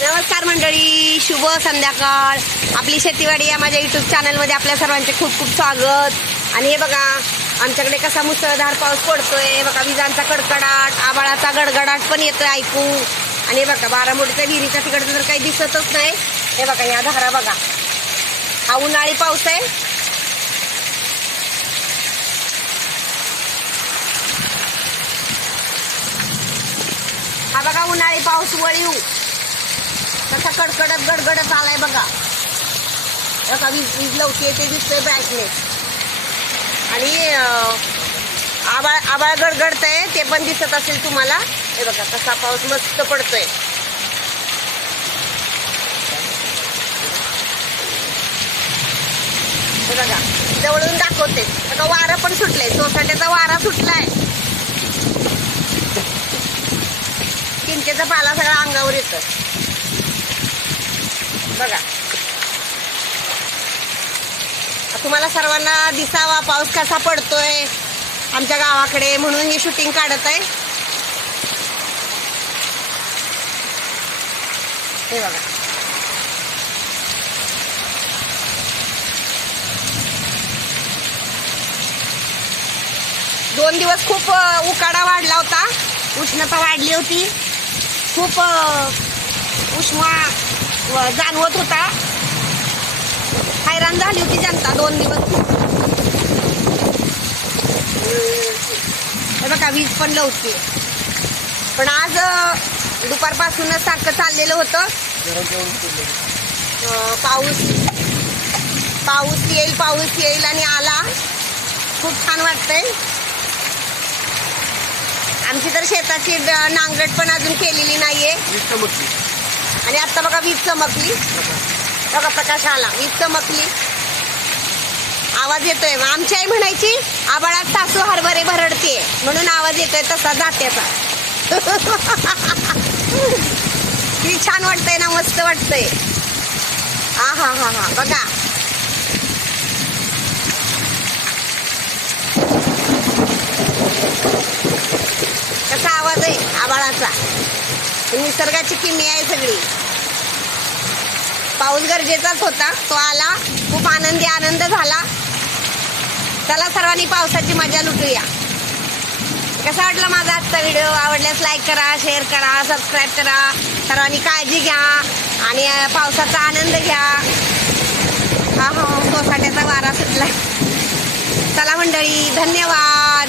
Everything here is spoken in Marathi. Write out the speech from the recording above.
नमस्कार मंडळी, शुभ संध्याकाळ. आपली शेतीवाडी या माझ्या युट्यूब चॅनलमध्ये आपल्या सर्वांचे खूप खूप स्वागत. आणि हे बघा आमच्याकडे कसा मुसळधार पाऊस पडतोय. हे बघा विजांचा कडकडाट, आभाळाचा गडगडाट पण येतोय ऐकू. आणि हे बघा बारामतीच्या विहिरीच्या तिकडचं तर काही दिसतच नाही. हे बघा या धारा बघा, हा उन्हाळी पाऊस आहे. हा बघा उन्हाळी पाऊस वळीव कसा कडकडत गडगडत आलाय बघा. बघा वीज लवती ते दिसतोय ब्राईटनेस. आणि आबाळ गडगडतंय ते पण दिसत असेल तुम्हाला. हे बघा कसा पाऊस मस्त पडतोय. हे बघा जवळून दाखवते. बघा वारा पण सुटलंय, सोसाट्याचा वारा सुटलाय. चिंचेचा पाला सगळा अंगावर येतो बघा. तुम्हाला सर्वांना दिसावा पाऊस कसा पडतोय आमच्या गावाकडे, म्हणून ही शूटिंग काढत आहे. हे बघा दोन दिवस खूप उकाडा वाढला होता, उष्णता वाढली होती, खूप उष्मा जाणवत होता. हैराण झाली होती जनता दोन दिवस. हे बघा वीज पण लवती. पण आज दुपारपासूनच सारखं चाललेलं होतं. पाऊस येईल आणि आला. खूप छान वाटतंय. आमची तर शेताची नांगरट पण अजून केलेली नाहीये. आणि आता बघा वीज चमकली. बघा प्रकाश आला, वीज चमकली, आवाज येतोय. आमची आई म्हणायची आभाळात सासू हरभरे भरडते, म्हणून आवाज येतोय तसा जात्याचा. ती छान वाटतंय ना, मस्त वाटतंय. हा हा हा हा बघा कसा आवाज आहे आभाळाचा. निसर्गाची किमया आहे सगळी. पाऊस गरजेचाच होता, तो आला. खूप आनंद झाला. चला सर्वांनी पावसाची मजा लुटूया. कसा वाटला माझा आजचा व्हिडिओ? आवडल्यास लाईक करा, शेअर करा, सबस्क्राईब करा. सर्वांनी काळजी घ्या आणि पावसाचा आनंद घ्या. हा हा सोसाट्याचा वारा सुटला. चला मंडळी, धन्यवाद.